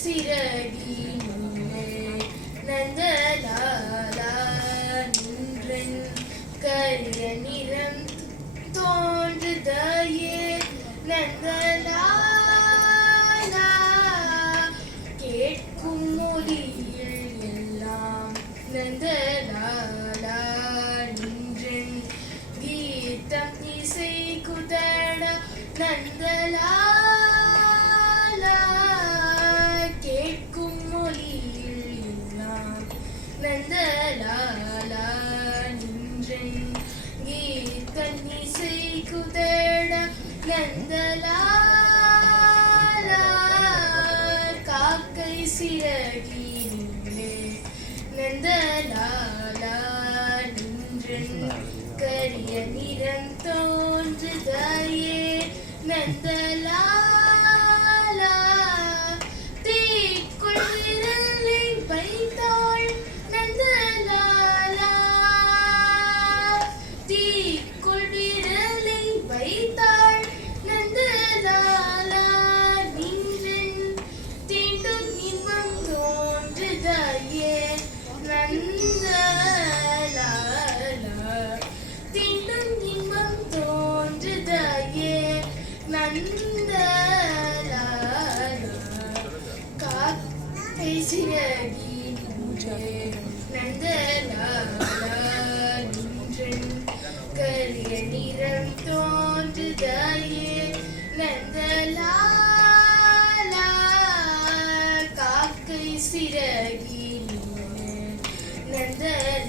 சிறகினிலே நந்தலாலா நின்றன் கரிய நிறம் தோன்றுதையே நந்தலாலா கேட்கும் மொழியில் எல்லாம் நந்தலாலா நின்றன் கீதம் இசை குதட நந்தலாலா கேட்கும் மொழியில் எல்லாம் நந்தலாலா நின்றன் கீதம் இசை குதட நந்தலாலா காக்கை சிறகினிலே நந்தலாலா நின்றன் கரிய நிறம் தோன்றுதையே நந்தலாலா தீக்குள் விரலை வைத்தாள் நந்தலாலா தீக்குள் விரலை வைத்தாள் நந்தலாலா நின்றன் தீண்டும் இன்பம் தோன்றுதையே நந்தலாலா தீண்டும் இன்பம் தோன்றுதையே நந்தலாலா காக்கை சிறகினிலே நந்தலாலா நின்றன் கரிய நிறம் தோன்றுதையே நந்தலாலா காக்கை சிறகினிலே நந்தலாலா